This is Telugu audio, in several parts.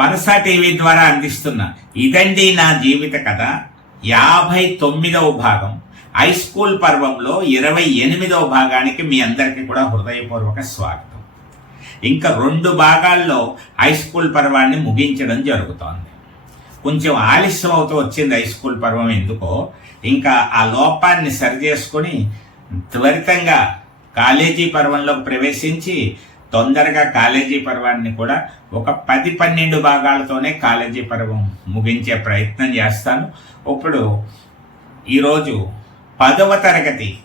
పరసా టీవీ ద్వారా అందిస్తున్న ఇదండి నా జీవిత కథ యాభై తొమ్మిదవ భాగం. హై స్కూల్ పర్వంలో ఇరవై ఎనిమిదవ భాగానికి మీ అందరికీ కూడా హృదయపూర్వక స్వాగతం. ఇంకా రెండు భాగాల్లో హై స్కూల్ పర్వాన్ని ముగించడం జరుగుతోంది. కొంచెం ఆలస్యం అవుతూ వచ్చింది హై స్కూల్ పర్వం ఎందుకో ఇంకా ఆ లోపాన్ని సరిచేసుకొని త్వరితంగా కాలేజీ పర్వంలోకి ప్రవేశించి తొందరగా కాలేజీ పర్వాన్ని కూడా ఒక పది పన్నెండు భాగాలతోనే కాలేజీ పర్వం ముగించే ప్రయత్నం చేస్తాను. ఇప్పుడు ఈరోజు పదవ తరగతి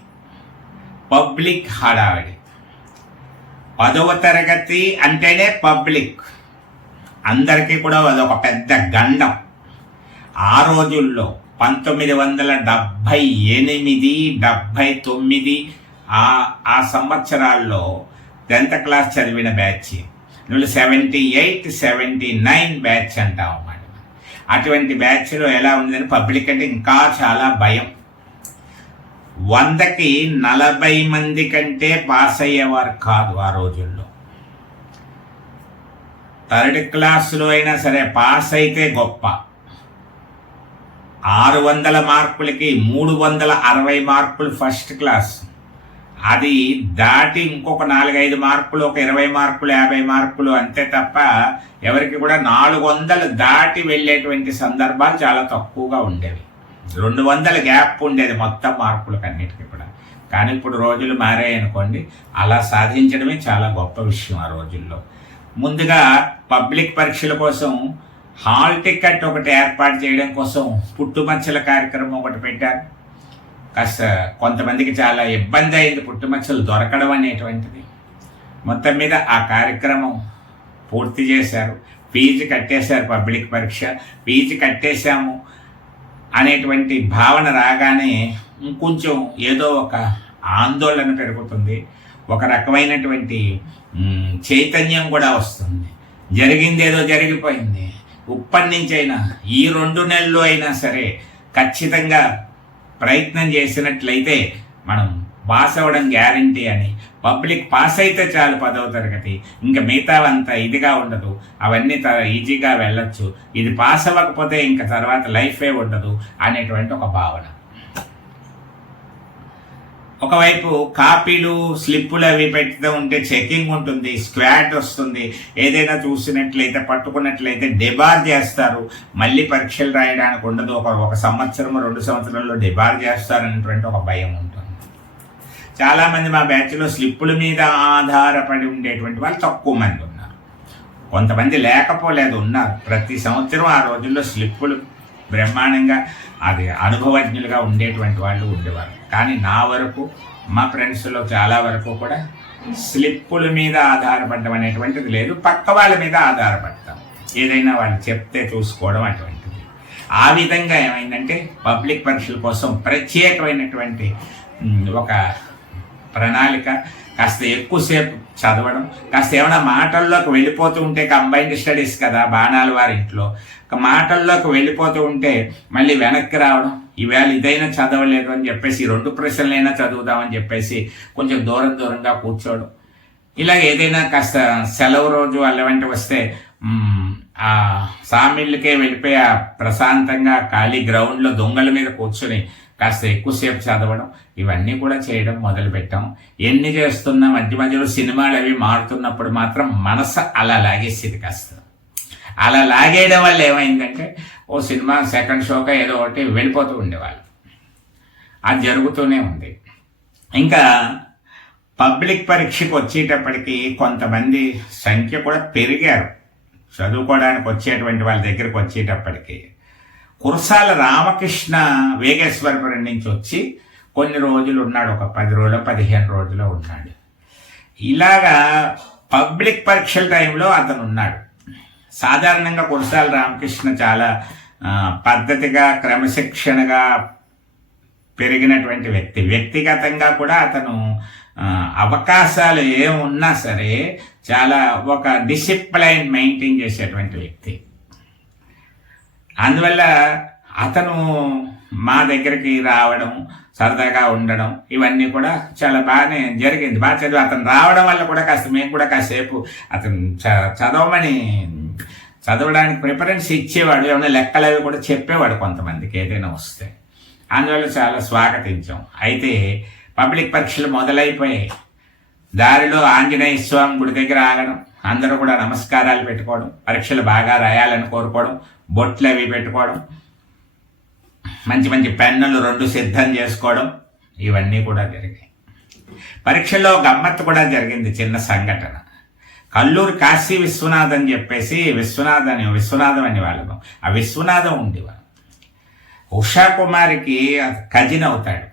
పబ్లిక్ హడావిడి. పదవ తరగతి అంటేనే పబ్లిక్. అందరికీ కూడా అదొక పెద్ద గండం. ఆ రోజుల్లో పంతొమ్మిది వందల డెబ్భై ఎనిమిది డెబ్భై తొమ్మిది ఆ ఆ సంవత్సరాల్లో టెన్త్ క్లాస్ చదివిన బ్యాచ్. నువ్వు seventy eight seventy nine batch అంటావు అన్నమాట. అటువంటి బ్యాచ్లో ఎలా ఉందని పబ్లిక్ అంటే ఇంకా చాలా భయం. వందకి నలభై మంది కంటే పాస్ అయ్యేవారు కాదు ఆ రోజుల్లో. థర్డ్ క్లాసులో అయినా సరే పాస్ అయితే గొప్ప. ఆరు వందల మార్కులకి మూడు వందల అరవై మార్కులు ఫస్ట్ క్లాస్. అది దాటి ఇంకొక నాలుగైదు మార్కులు ఒక ఇరవై మార్కులు యాభై మార్కులు అంతే తప్ప ఎవరికి కూడా నాలుగు వందలు దాటి వెళ్ళేటువంటి సందర్భాలు చాలా తక్కువగా ఉండేవి. రెండు వందల గ్యాప్ ఉండేది మొత్తం మార్కులకు అన్నిటికీ కూడా. కానీ ఇప్పుడు రోజులు మారాయనుకోండి అలా సాధించడమే చాలా గొప్ప విషయం ఆ రోజుల్లో. ముందుగా పబ్లిక్ పరీక్షల కోసం హాల్ టికెట్ ఒకటి ఏర్పాటు చేయడం కోసం పుట్టుమచ్చల కార్యక్రమం ఒకటి పెట్టారు. కాస్త కొంతమందికి చాలా ఇబ్బంది అయింది పుట్టుమచ్చలు దొరకడం అనేటువంటిది. మొత్తం మీద ఆ కార్యక్రమం పూర్తి చేశారు. ఫీజు కట్టేశారు పబ్లిక్ పరీక్ష. ఫీజు కట్టేశాము అనేటువంటి భావన రాగానే ఇంకొంచెం ఏదో ఒక ఆందోళన పెరుగుతుంది. ఒక రకమైనటువంటి చైతన్యం కూడా వస్తుంది. జరిగింది ఏదో జరిగిపోయింది. ఇప్పటి నుంచైనా అయినా ఈ రెండు నెలలు అయినా సరే ఖచ్చితంగా ప్రయత్నం చేసినట్లయితే మనం పాస్ అవ్వడం గ్యారంటీ అని. పబ్లిక్ పాస్ అయితే చాలు పదవ తరగతి. ఇంకా మిగతావంతా ఇదిగా ఉండదు. అవన్నీ త ఈజీగా వెళ్ళొచ్చు. ఇది పాస్ అవ్వకపోతే ఇంకా తర్వాత లైఫే ఉండదు అనేటువంటి ఒక భావన. ఒకవైపు కాపీలు స్లిప్పులు అవి పెడుతూ ఉంటే చెకింగ్ ఉంటుంది స్క్వాట్ వస్తుంది. ఏదైనా చూసినట్లయితే పట్టుకున్నట్లయితే డిబార్ చేస్తారు. మళ్ళీ పరీక్షలు రాయడానికి ఉండదు. ఒక ఒక సంవత్సరం రెండు సంవత్సరాల్లో డిబార్ చేస్తారనేటువంటి ఒక భయం ఉంటుంది. చాలామంది మా బ్యాచ్లో స్లిప్పుల మీద ఆధారపడి ఉండేటువంటి వాళ్ళు తక్కువ మంది ఉన్నారు. కొంతమంది లేకపోలేదు ఉన్నారు. ప్రతి సంవత్సరం ఆ రోజుల్లో స్లిప్పులు బ్రహ్మాండంగా అది అనుభవజ్ఞులుగా ఉండేటువంటి వాళ్ళు ఉండేవారు. కానీ నా వరకు మా ఫ్రెండ్స్లో చాలా వరకు కూడా స్లిప్పుల మీద ఆధారపడడం అనేటువంటిది లేదు. పక్క వాళ్ళ మీద ఆధారపడతాం. ఏదైనా వాళ్ళు చెప్తే చూసుకోవడం అటువంటిది. ఆ విధంగా ఏమైందంటే పబ్లిక్ పరీక్షల కోసం ప్రత్యేకమైనటువంటి ఒక ప్రణాళిక కాస్త ఎక్కువసేపు చదవడం కాస్త ఏమైనా మాటల్లోకి వెళ్ళిపోతూ ఉంటే కంబైన్డ్ స్టడీస్ కదా బాణాల వారి ఇంట్లో మాటల్లోకి వెళ్ళిపోతూ ఉంటే మళ్ళీ వెనక్కి రావడం ఈవేళ ఇదైనా చదవలేదు అని చెప్పేసి రెండు ప్రశ్నలైనా చదువుదామని చెప్పేసి కొంచెం దూరం దూరంగా కూర్చోవడం. ఇలా ఏదైనా కాస్త సెలవు రోజు అల్లవంటి వస్తే ఆ సామిళ్ళకే వెళ్ళిపోయి ఆ ప్రశాంతంగా ఖాళీ గ్రౌండ్లో దొంగల మీద కూర్చొని కాస్త ఎక్కువసేపు చదవడం ఇవన్నీ కూడా చేయడం మొదలుపెట్టాం. ఎన్ని చేస్తున్నా మధ్య మధ్యలో సినిమాలు అవి మారుతున్నప్పుడు మాత్రం మనసు అలా లాగేసేది కాస్త. అలా లాగేయడం వల్ల ఏమైందంటే ఓ సినిమా సెకండ్ షోగా ఏదో ఒకటి వెళ్ళిపోతూ ఉండేవాళ్ళు. అది జరుగుతూనే ఉంది. ఇంకా పబ్లిక్ పరీక్షకు వచ్చేటప్పటికి కొంతమంది సంఖ్య కూడా పెరిగారు. చదువుకోవడానికి వచ్చేటువంటి వాళ్ళ దగ్గరికి వచ్చేటప్పటికి కురసాల రామకృష్ణ వేగేశ్వరపురం నుంచి వచ్చి కొన్ని రోజులు ఉన్నాడు. ఒక పది రోజులు పదిహేను రోజులు ఉన్నాడు. ఇలాగా పబ్లిక్ పరీక్షల టైంలో అతను ఉన్నాడు. సాధారణంగా కురసాల రామకృష్ణ చాలా పద్ధతిగా క్రమశిక్షణగా పెరిగినటువంటి వ్యక్తి. వ్యక్తిగతంగా కూడా అతను అవకాశాలు ఏమున్నా సరే చాలా ఒక డిసిప్లైన్ మెయింటైన్ చేసేటువంటి వ్యక్తి. అందువల్ల అతను మా దగ్గరికి రావడం సరదాగా ఉండడం ఇవన్నీ కూడా చాలా బాగానే జరిగింది. బాగా చదివి అతను రావడం వల్ల కూడా కాస్త మేము కూడా కాసేపు అతను చ చదవమని చదవడానికి ప్రిఫరెన్స్ ఇచ్చేవాడు ఏమైనా లెక్కలు అవి కూడా చెప్పేవాడు కొంతమందికి ఏదైనా వస్తే. అందువల్ల చాలా స్వాగతించాం. అయితే పబ్లిక్ పరీక్షలు మొదలైపోయాయి. దారిలో ఆంజనేయ స్వామి గుడి దగ్గర ఆగడం అందరూ కూడా నమస్కారాలు పెట్టుకోవడం పరీక్షలు బాగా రాయాలని కోరుకోవడం బొట్లు అవి పెట్టుకోవడం మంచి మంచి పెన్నులు రెండు సిద్ధం చేసుకోవడం ఇవన్నీ కూడా జరిగాయి. పరీక్షల్లో గమ్మత్తు కూడా జరిగింది చిన్న సంఘటన. కల్లూరు కాశీ విశ్వనాథ్ అని చెప్పేసి విశ్వనాథ్ అని విశ్వనాథం అని వాళ్ళం ఆ విశ్వనాథం ఉండేవాడు ఉషా కుమారికి కజిన్ అవుతాడు.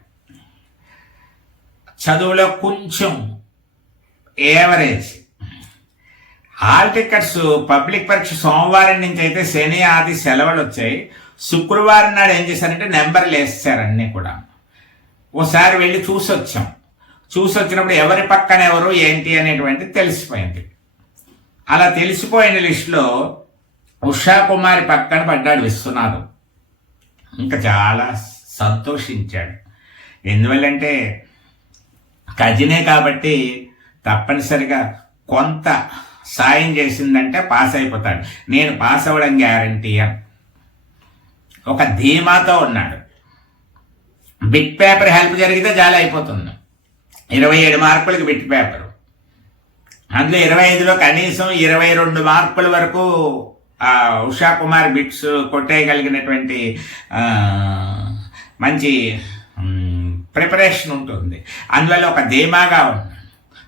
చదువులో కొంచెం ఏవరేజ్ హాల్ టికెట్స్ పబ్లిక్ పరీక్ష సోమవారం నుంచి అయితే శని ఆది సెలవులు వచ్చాయి. శుక్రవారం నాడు ఏం చేశారంటే నెంబర్లు వేస్తారు అన్నీ కూడా. ఓసారి వెళ్ళి చూసి వచ్చాం చూసి వచ్చినప్పుడు ఎవరి పక్కన ఎవరు ఏంటి అనేటువంటి తెలిసిపోయింది. అలా తెలిసిపోయిన లిస్టులో ఉషా కుమారి పక్కన పడ్డాడు విశ్వనాథం. ఇంకా చాలా సంతోషించాడు. ఎందువల్లంటే కజినే కాబట్టి తప్పనిసరిగా కొంత సాయం చేసిందంటే పాస్ అయిపోతాడు. నేను పాస్ అవ్వడం గ్యారంటీ ఒక ధీమాతో ఉన్నాడు. బిట్ పేపర్ హెల్ప్ జరిగితే చాలా అయిపోతుంది ఇరవై ఏడు మార్కులకి బిట్ పేపర్. అందులో ఇరవై ఐదులో కనీసం ఇరవై రెండు మార్కుల వరకు ఉషా కుమార్ బిట్స్ కొట్టేయగలిగినటువంటి మంచి ప్రిపరేషన్ ఉంటుంది. అందువల్ల ఒక ధీమాగా ఉంది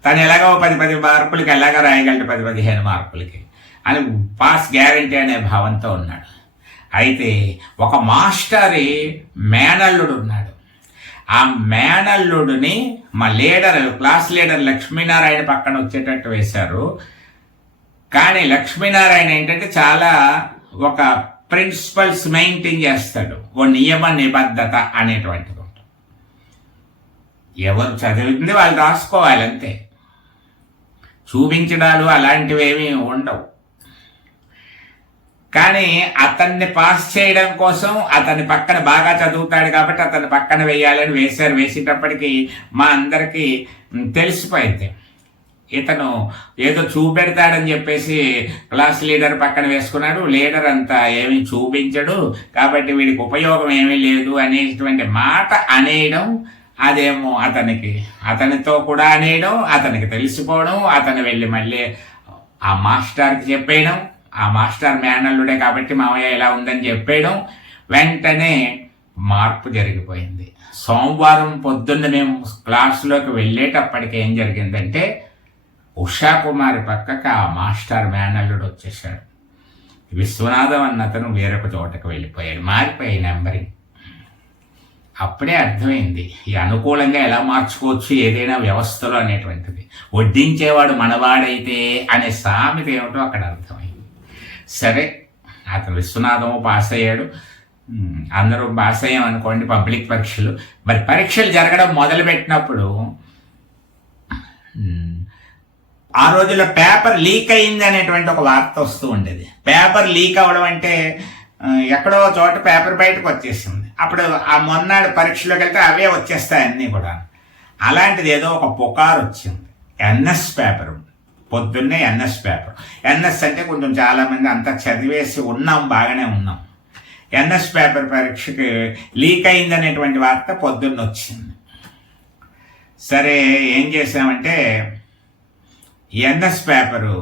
తను ఎలాగో పది పది మార్కులకి ఎలాగ రాయగలడు పది పదిహేను మార్కులకి అని పాస్ గ్యారంటీ అనే భావంతో ఉన్నాడు. అయితే ఒక మాస్టరి మేనల్లుడు ఉన్నాడు. ఆ మేనల్లుడిని మా లీడర్ క్లాస్ లీడర్ లక్ష్మీనారాయణ పక్కన వచ్చేటట్టు వేశారు. కానీ లక్ష్మీనారాయణ ఏంటంటే చాలా ఒక ప్రిన్సిపల్స్ మెయింటైన్ చేస్తాడు. ఓ నియమ నిబద్ధత అనేటువంటిది ఎవరు చదివింది వాళ్ళు రాసుకోవాలి అంతే. చూపించడాలు అలాంటివి ఏమీ ఉండవు. కానీ అతన్ని పాస్ చేయడం కోసం అతని పక్కన బాగా చదువుతాడు కాబట్టి అతని పక్కన వేయాలని వేశారు. వేసేటప్పటికీ మా అందరికీ తెలిసిపోయింది. ఇతను ఏదో చూపెడతాడని చెప్పేసి క్లాస్ లీడర్ పక్కన వేసుకున్నాడు. లీడర్ అంతా ఏమీ చూపించడు. కాబట్టి వీడికి ఉపయోగం ఏమీ లేదు అనేటువంటి మాట అనేయడం అదేమో అతనికి. అతనితో కూడా అనేయడం అతనికి తెలిసిపోవడం అతను వెళ్ళి మళ్ళీ ఆ మాస్టర్కి చెప్పేయడం ఆ మాస్టర్ మేనల్లుడే కాబట్టి మామయ్య ఇలా ఉందని చెప్పేయడం వెంటనే మార్పు జరిగిపోయింది. సోమవారం పొద్దున్న మేము క్లాసులోకి వెళ్ళేటప్పటికి ఏం జరిగిందంటే ఉషా కుమారి పక్కకి ఆ మాస్టర్ మేనల్లుడు వచ్చేసాడు విశ్వనాథం అన్న అతను వేరొక చోటకు వెళ్ళిపోయాడు మారిపోయాయి నెంబరింగ్. అప్పుడే అర్థమైంది ఈ అనుకూలంగా ఎలా మార్చుకోవచ్చు ఏదైనా వ్యవస్థలో అనేటువంటిది. వడ్డించేవాడు మనవాడైతే అనే సామెత ఏమిటో అక్కడ అర్థమైంది. సరే అతను విశ్వనాథము పాస్ అయ్యాడు అందరూ పాస్ అయ్యాం అనుకోండి పబ్లిక్ పరీక్షలు. మరి పరీక్షలు జరగడం మొదలుపెట్టినప్పుడు ఆ రోజుల్లో పేపర్ లీక్ అయింది అనేటువంటి ఒక వార్త వస్తూ ఉండేది. పేపర్ లీక్ అవ్వడం అంటే ఎక్కడో చోట పేపర్ బయటకు వచ్చేసింది. అప్పుడు ఆ మొన్నాడు పరీక్షలోకి వెళ్తే అవే వచ్చేస్తాయి అన్నీ కూడా అలాంటిది ఏదో ఒక పుకారు వచ్చింది. NS paper. పొద్దున్నే ఎన్ఎస్ పేపర్. ఎన్ఎస్ అంటే కొంచెం చాలామంది అంతా చదివేసి ఉన్నాం బాగానే ఉన్నాం. ఎన్ఎస్ పేపర్ పరీక్షకి లీక్ అయింది అనేటువంటి వార్త పొద్దున్న వచ్చింది. సరే ఏం చేసామంటే ఎన్ఎస్ పేపరు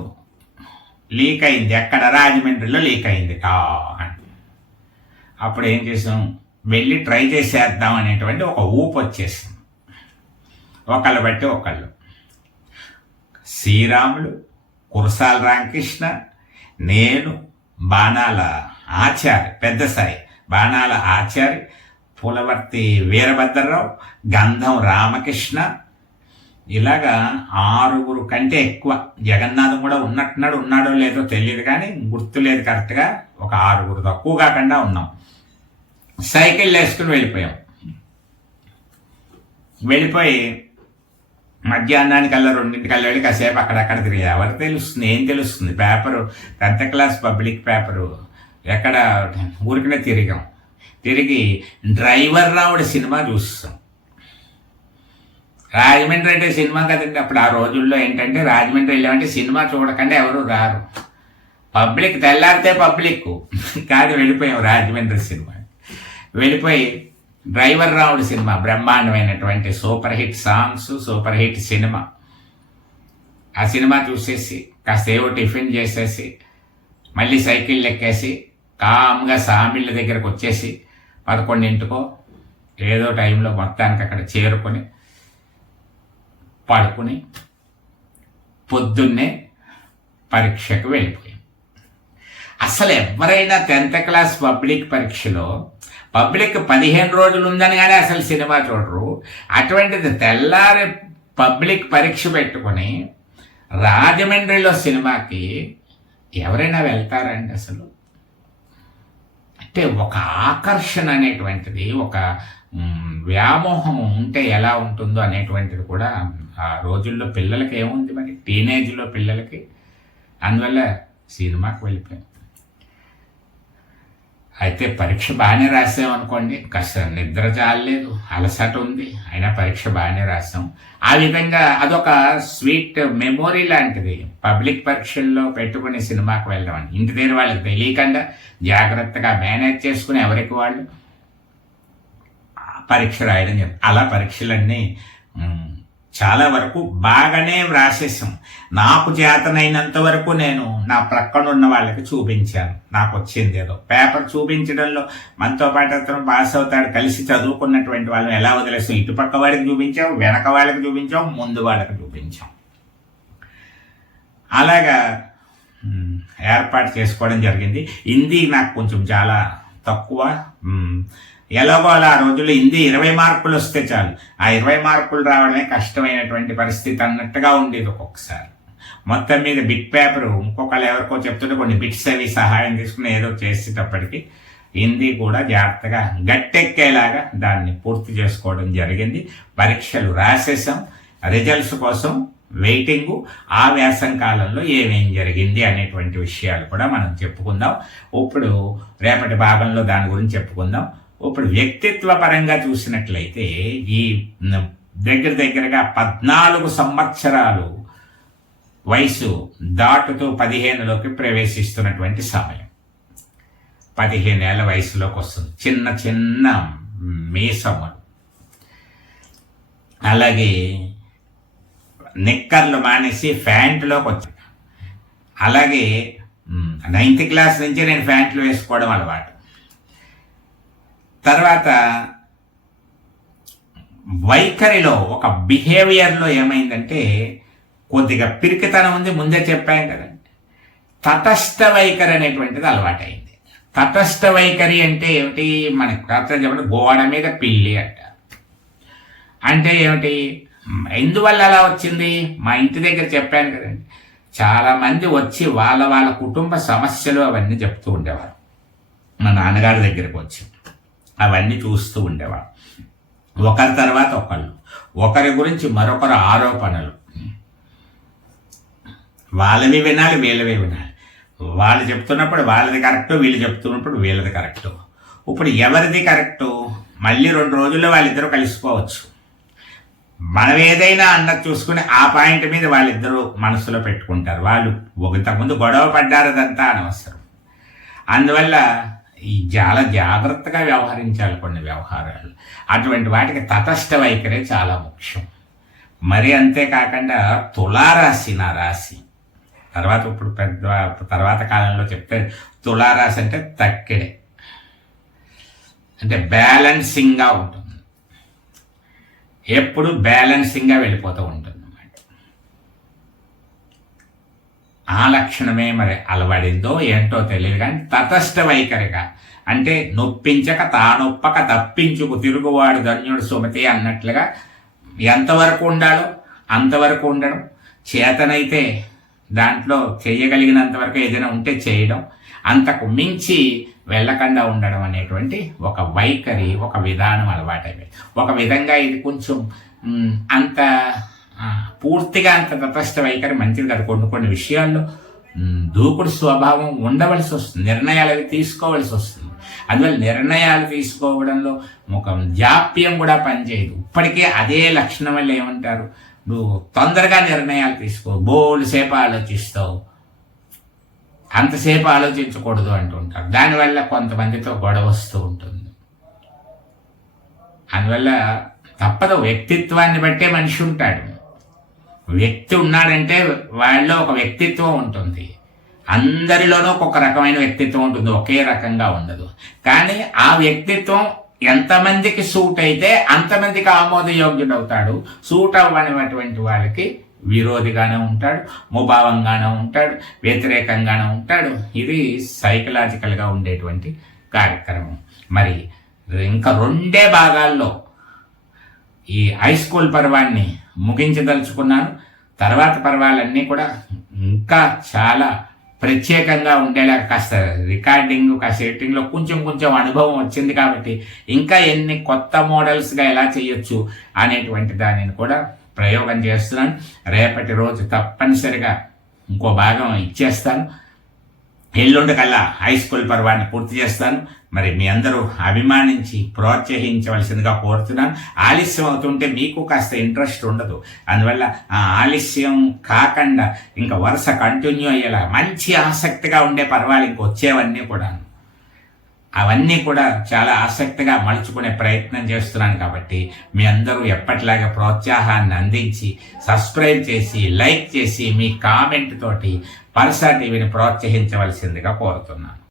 లీక్ అయింది ఎక్కడ? రాజమండ్రిలో లీక్ అయింది కా అప్పుడు ఏం చేసాం? వెళ్ళి ట్రై చేసేద్దాం అనేటువంటి ఒక ఊపు వచ్చేసింది. ఒకళ్ళు బట్టి ఒకళ్ళు. శ్రీరాములు కురసాల రామకృష్ణ నేను బాణాల ఆచారి పెద్ద సాయి బాణాల ఆచారి పులవర్తి వీరభద్రరావు గంధం రామకృష్ణ. ఇలాగా ఆరుగురు కంటే ఎక్కువ జగన్నాథం కూడా ఉన్నట్టున్నాడు ఉన్నాడో లేదో తెలియదు కానీ గుర్తు లేదు కరెక్ట్గా ఒక ఆరుగురు తక్కువ కాకుండా ఉన్నాం. సైకిల్ వేసుకుని వెళ్ళిపోయాం. వెళ్ళిపోయి మధ్యాహ్నానికల్లా రెండింటికల్లా వెళ్ళి కాసేపు అక్కడక్కడ తిరిగి ఎవరు తెలుస్తుంది? ఏం తెలుస్తుంది. Paper tenth class public paper. ఎక్కడ? ఊరికనే తిరిగాం. తిరిగి డ్రైవర్ రావుడి సినిమా చూస్తాం. రాజమండ్రి అంటే సినిమా కదండి. అప్పుడు ఆ రోజుల్లో ఏంటంటే రాజమండ్రి వెళ్ళామంటే సినిమా చూడకుండా ఎవరు రారు. పబ్లిక్ తెల్లారితే పబ్లిక్ కాదు వెళ్ళిపోయాం రాజమండ్రి సినిమా వెళ్ళిపోయి డ్రైవర్ రావుడు సినిమా బ్రహ్మాండమైనటువంటి super hit songs super hit cinema. ఆ సినిమా చూసేసి కాసేపు టిఫిన్ చేసేసి మళ్ళీ సైకిల్ ఎక్కేసి కామ్గా సామిళ్ళ దగ్గరకు వచ్చేసి పదకొండింటికో ఏదో టైంలో మొత్తానికి అక్కడ చేరుకొని పడుకుని పొద్దున్నే పరీక్షకు వెళ్ళిపోయాం. అసలు ఎవరైనా టెన్త్ క్లాస్ పబ్లిక్ పరీక్షలో పబ్లిక్ పదిహేను రోజులు ఉందని కానీ అసలు సినిమా చూడరు. అటువంటిది తెల్లారి పబ్లిక్ పరీక్ష పెట్టుకొని రాజమండ్రిలో సినిమాకి ఎవరైనా వెళ్తారండి అసలు? అంటే ఒక ఆకర్షణ అనేటువంటిది ఒక వ్యామోహం ఉంటే ఎలా ఉంటుందో అనేటువంటిది కూడా ఆ రోజుల్లో పిల్లలకి ఏముంది మరి? టీనేజ్లో పిల్లలకి. అందువల్ల సినిమాకి వెళ్ళిపోయాం. అయితే పరీక్ష బాగానే రాసాం అనుకోండి కాస్త నిద్ర చాలలేదు అలసట ఉంది అయినా పరీక్ష బాగానే రాసాం ఆ విధంగా అదొక స్వీట్ మెమొరీ లాంటిది. పబ్లిక్ పరీక్షల్లో పెట్టుకుని సినిమాకి వెళ్ళడం అని. ఇంటి దగ్గర వాళ్ళకి తెలియకుండా జాగ్రత్తగా మేనేజ్ చేసుకుని ఎవరికి వాళ్ళు? పరీక్ష రాయడం చెప్పి అలా పరీక్షలన్నీ చాలా వరకు బాగానే వ్రాసేసాం నాకు చేతనైనంత వరకు నేను నా ప్రక్కన ఉన్న వాళ్ళకి చూపించాను. నాకు వచ్చింది ఏదో. పేపర్ చూపించడంలో మనతో పాటు అతను పాస్ అవుతాడు. కలిసి చదువుకున్నటువంటి వాళ్ళని ఎలా వదిలేస్తాం? ఇటు పక్క చూపించాం వెనక వాళ్ళకి చూపించాం ముందు వాళ్ళకి చూపించాం. అలాగా ఏర్పాటు చేసుకోవడం జరిగింది. హిందీ నాకు కొంచెం చాలా తక్కువ. ఎలాగో అలా ఆ రోజుల్లో హిందీ ఇరవై మార్కులు వస్తే చాలు. ఆ ఇరవై మార్కులు రావడమే కష్టమైనటువంటి పరిస్థితి అన్నట్టుగా ఉండేది ఒక్కొక్కసారి. మొత్తం మీద బిట్ పేపర్ ఇంకొకళ్ళు ఎవరికో చెప్తుంటే కొన్ని బిట్స్ అవి సహాయం తీసుకుని ఏదో చేసేటప్పటికీ హిందీ కూడా జాగ్రత్తగా గట్టెక్కేలాగా దాన్ని పూర్తి చేసుకోవడం జరిగింది. పరీక్షలు రాసేసాం రిజల్ట్స్ కోసం వెయిటింగ్. ఆ వ్యాసం కాలంలో ఏమేం జరిగింది అనేటువంటి విషయాలు కూడా మనం చెప్పుకుందాం. ఇప్పుడు రేపటి భాగంలో దాని గురించి చెప్పుకుందాం. ఇప్పుడు వ్యక్తిత్వ పరంగా చూసినట్లయితే ఈ దగ్గర దగ్గరగా పద్నాలుగు సంవత్సరాలు వయసు దాటుతూ పదిహేనులోకి ప్రవేశిస్తున్నటువంటి సమయం. పదిహేనేళ్ళ వయసులోకి వస్తుంది. చిన్న చిన్న మీసములు. అలాగే నిక్కర్లు మానేసి ఫ్యాంట్లోకి వచ్చాను అలాగే నైన్త్ క్లాస్ నుంచి నేను ఫ్యాంట్లు వేసుకోవడం అలవాటు. తర్వాత వైఖరిలో ఒక బిహేవియర్లో ఏమైందంటే కొద్దిగా పిరికితనం ఉంది ముందే చెప్పాం కదండి. తటస్థ వైఖరి అనేటువంటిది అలవాటైంది. తటస్థ వైఖరి అంటే ఏమిటి? మనకు కథ చెప్పడం గోడ మీద పిల్లి అంట. అంటే ఏమిటి? ఎందువల్ల అలా వచ్చింది? మా ఇంటి దగ్గర చెప్పాను కదండి. చాలామంది వచ్చి వాళ్ళ వాళ్ళ కుటుంబ సమస్యలు అవన్నీ చెప్తూ ఉండేవారు. మా నాన్నగారి దగ్గరకు వచ్చి. అవన్నీ చూస్తూ ఉండేవాడు. ఒకరి తర్వాత ఒకళ్ళు. ఒకరి గురించి మరొకరు ఆరోపణలు. వాళ్ళవి వినాలి వీళ్ళవి వినాలి. వాళ్ళు చెప్తున్నప్పుడు వాళ్ళది కరెక్టు వీళ్ళు చెప్తున్నప్పుడు వీళ్ళది కరెక్టు. ఇప్పుడు ఎవరిది కరెక్టు మళ్ళీ రెండు రోజుల్లో వాళ్ళిద్దరూ కలిసిపోవచ్చు. మనం ఏదైనా అన్నది చూసుకుని ఆ పాయింట్ మీద వాళ్ళిద్దరూ మనసులో పెట్టుకుంటారు. వాళ్ళు ఒక ఇంతకుముందు గొడవ పడ్డారు అదంతా అనవసరం. అందువల్ల ఈ చాలా జాగ్రత్తగా వ్యవహరించాలి కొన్ని వ్యవహారాలు. అటువంటి వాటికి తటస్థ వైఖరే చాలా ముఖ్యం. మరి అంతేకాకుండా తులారాశి నా రాశి. తర్వాత ఇప్పుడు పెద్ద తర్వాత కాలంలో చెప్తే తులారాశి అంటే తక్కిడే. అంటే బ్యాలెన్సింగ్గా ఉంటుంది. ఎప్పుడు బ్యాలెన్సింగ్గా వెళ్ళిపోతూ ఉంటుంది అన్నమాట ఆ లక్షణమే మరి అలవడిందో ఏంటో తెలియదు కానీ తటస్థ వైఖరిగా. అంటే నొప్పించక తానొప్పక తప్పించుకు తిరుగువాడు ధన్యుడు సుమతి అన్నట్లుగా ఎంతవరకు ఉండాలో అంతవరకు ఉండడం. చేతనైతే దాంట్లో చేయగలిగినంత వరకు ఏదైనా ఉంటే చేయడం. అంతకు మించి వెళ్ళకుండా ఉండడం అనేటువంటి ఒక వైఖరి ఒక విధానం అలవాటైపోయింది. ఒక విధంగా ఇది కొంచెం అంత పూర్తిగా అంత తటస్థ వైఖరి మంచిది కాదు కొన్ని కొన్ని విషయాల్లో దూకుడు స్వభావం ఉండవలసి వస్తుంది నిర్ణయాలు అవి తీసుకోవలసి వస్తుంది. అందువల్ల నిర్ణయాలు తీసుకోవడంలో ఒక జాప్యం కూడా పనిచేయదు. ఇప్పటికే అదే లక్షణం వల్ల ఏమంటారు? నువ్వు తొందరగా నిర్ణయాలు తీసుకో బోల్డ్ సేపు ఆలోచిస్తావు. అంతసేపు ఆలోచించకూడదు అంటుంటారు దానివల్ల కొంతమందితో గొడవ వస్తూ ఉంటుంది. అందువల్ల తప్పదు వ్యక్తిత్వాన్ని బట్టే మనిషి ఉంటాడు. వ్యక్తి ఉన్నాడంటే వాళ్ళలో ఒక వ్యక్తిత్వం ఉంటుంది. అందరిలోనూ ఒక్కొక్క రకమైన వ్యక్తిత్వం ఉంటుంది. ఒకే రకంగా ఉండదు. కానీ ఆ వ్యక్తిత్వం ఎంతమందికి సూట్ అయితే అంతమందికి ఆమోదయోగ్యుడవుతాడు. సూట్ అవ్వనిటువంటి వాళ్ళకి విరోధిగానే ఉంటాడు ముభావంగానే ఉంటాడు వ్యతిరేకంగానే ఉంటాడు. ఇది సైకలాజికల్గా ఉండేటువంటి కార్యక్రమం. మరి ఇంకా రెండే భాగాల్లో ఈ హై స్కూల్ పర్వాన్ని ముగించదలుచుకున్నాను. తర్వాత పర్వాలన్నీ కూడా ఇంకా చాలా ప్రత్యేకంగా ఉండేలా కాస్త రికార్డింగ్ కాస్త ఎడిటింగ్లో కొంచెం కొంచెం అనుభవం వచ్చింది కాబట్టి ఇంకా ఎన్ని కొత్త మోడల్స్గా ఎలా చేయొచ్చు అనేటువంటి దానిని కూడా ప్రయోగం చేస్తున్నాను. రేపటి రోజు తప్పనిసరిగా ఇంకో భాగం ఇచ్చేస్తాను. ఎల్లుండి కల్లా హై స్కూల్ పర్వాన్ని పూర్తి చేస్తాను. మరి మీ అందరూ అభిమానించి ప్రోత్సహించవలసిందిగా కోరుతున్నాను. ఆలస్యం అవుతుంటే మీకు కాస్త ఇంట్రెస్ట్ ఉండదు. అందువల్ల ఆ ఆలస్యం కాకుండా ఇంకా వరుస కంటిన్యూ అయ్యేలా మంచి ఆసక్తిగా ఉండే పర్వాలు ఇంక వచ్చేవన్నీ కూడా అవన్నీ కూడా చాలా ఆసక్తిగా మలుచుకునే ప్రయత్నం చేస్తున్నాను కాబట్టి మీ అందరూ ఎప్పటిలాగా ప్రోత్సాహాన్ని అందించి సబ్స్క్రైబ్ చేసి లైక్ చేసి మీ కామెంట్ తోటి పరసా టీవీని ప్రోత్సహించవలసిందిగా కోరుతున్నాను.